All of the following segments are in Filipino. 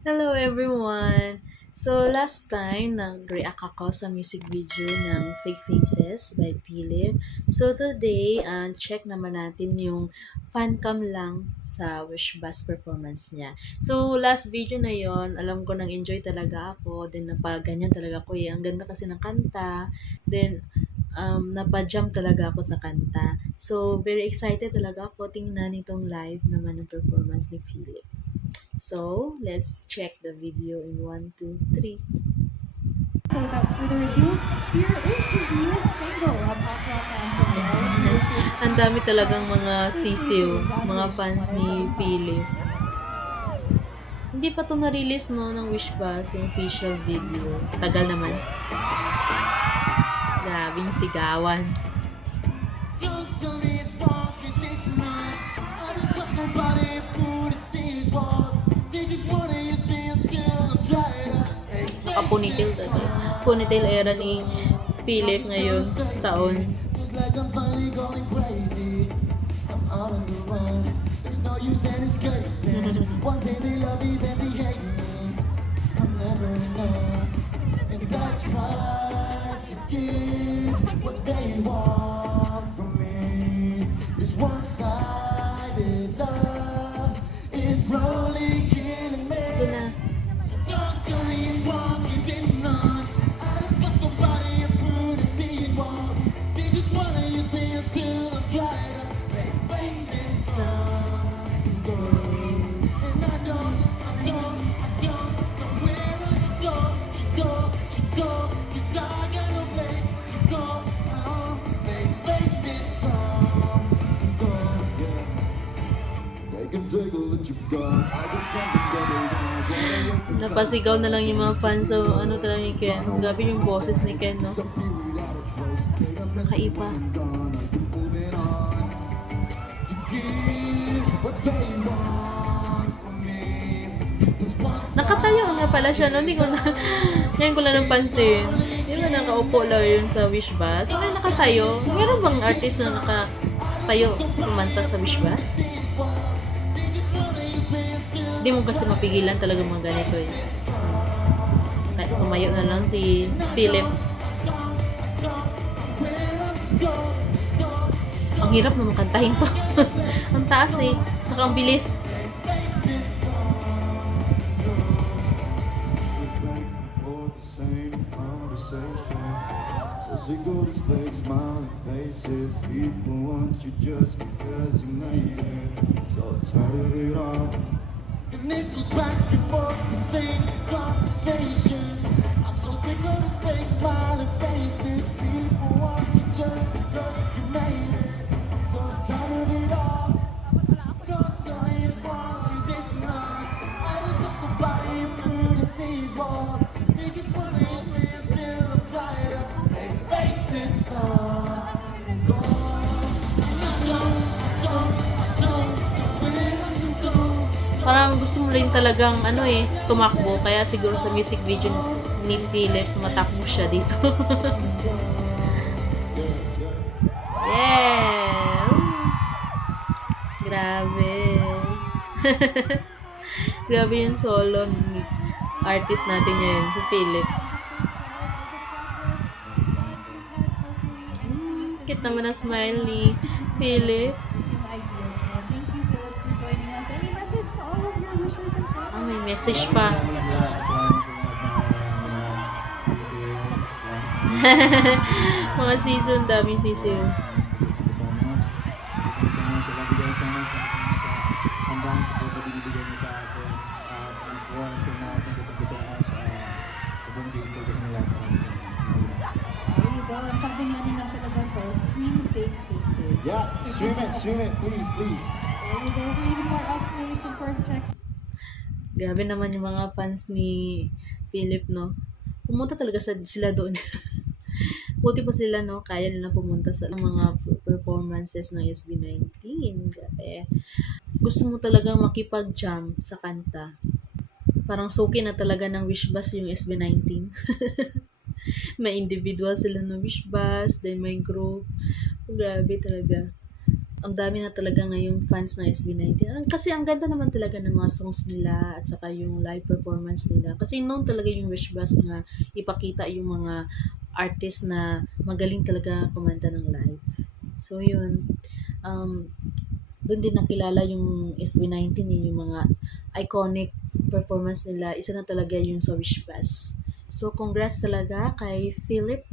Hello everyone! So last time, nag-react ako sa music video ng Fake Faces by Philip. So today, check naman natin yung fan cam lang sa Wish Bus performance niya. So last video na yon, alam ko nang enjoy talaga ako. Then napaganyan talaga ako eh. Ang ganda kasi ng kanta. Then napajump talaga ako sa kanta. So very excited talaga ako tingnan itong live naman ng performance ni Philip. So, let's check the video in one, two, three. So without further ado, here is his newest single, a pop rock anthem, which is Ang dami talagang mga sisiw, mga fans ni Philip. Hindi pa to na-release no ng Wish Bus, yung official video. Tagal naman. Grabing sigawan. Don't tell me it's wrong, 'cause it's not. I don't trust nobody put in these walls. They just wanna use me until I'm dried up. Naka-ponytail talaga. Ponytail era ni Philip ngayon, taon. Feels like I'm finally going crazy. I'm on the run. There's no use in escaping. One day they love me, then they hate me. I'm never enough. And I try to give what they want from me. This one-sided love is slowly killing me. Ito na. Don't tell me it's wrong, 'cause it's not. I don't trust nobody and put in these walls. They just wanna use me until I'm dried up. Fake faces come and go. And I don't know where I should go. Should go, 'cause I got no place to go. Fake faces come and go. Yeah. They can take all that you got. I got something that they want. Napasigaw na lang yung mga fans sa ano talaga ni Ken. Grabe yung boses ni Ken, no? Kakaiba. Nakatayo nga pala siya, no? Hindi ko na, ngayon ko lang napansin. Di ba nakaupo lang yun sa Wish Bus? May nakatayo. Meron bang artist na nakatayo kumanta sa Wish Bus? Hindi mo kasi mapigilan talaga mga ganito eh. Kahit tumayo na lang si Philip. Ang hirap naman kantahin to. Ang taas eh. Saka ang bilis. So sick of these fake smiling faces. People want you just because you made it. So tired of it all. And it goes back and forth, the same conversations. I'm so sick of these fake smiling faces. People want you just because you made it. So tired of it all. Don't tell me it's wrong, 'cause it's not. I don't trust nobody put in these walls. They just wanna use me until I'm dried up. Fake faces come and go. And I don't where I should go. Parang gusto mo rin talagang ano eh, tumakbo. Kaya siguro sa music video ni Philip, matakbo siya dito. Yeah! Grabe. Grabe yung solo ni artist natin ngayon, si Philip. Cute naman ang smile ni Philip. yung ideas niya. Thank you, Philip, for joining us. Any message to all of your wishers and fans? Ah, may message pa. Mga season, daming season. There you go. Ang sabi nga nila sa labas, stream Fake Faces. Yeah, stream it, please. There you go. For even more updates, of course, check Grabe naman yung mga fans ni Philip, no? Pumunta talaga sila doon. Buti pa sila, no? Kaya nila pumunta sa mga performances ng SB19. Grabe. Gusto mo talagang makipag-jam sa kanta. Parang suki na talaga ng Wish Bus yung SB19. May individual sila ng Wish Bus, then may group. Grabe talaga. ang dami na talaga ngayong fans ng SB19. Kasi ang ganda naman talaga ng mga songs nila at saka yung live performance nila. Kasi noon talaga yung Wish Bus na ipakita yung mga artist na magaling talaga kumanta ng live. So yun, doon din nakilala yung SB19 yung mga iconic performance nila. Isa na talaga yung sa Wish Bus. So congrats talaga kay Philip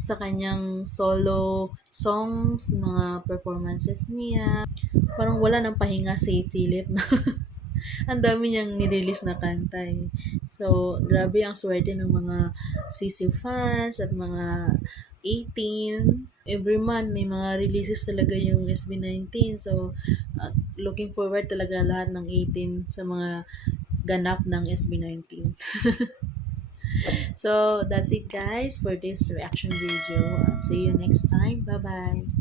sa kanyang solo songs, mga performances niya. Parang wala nang pahinga si Philip. Ang dami niyang nirelease na kanta eh. So, grabe ang swerte ng mga sisiw fans at mga 18. Every month, may mga releases talaga yung SB19. So, looking forward talaga lahat ng 18 sa mga ganap ng SB19. So, that's it guys for this reaction video. See you next time. Bye-bye.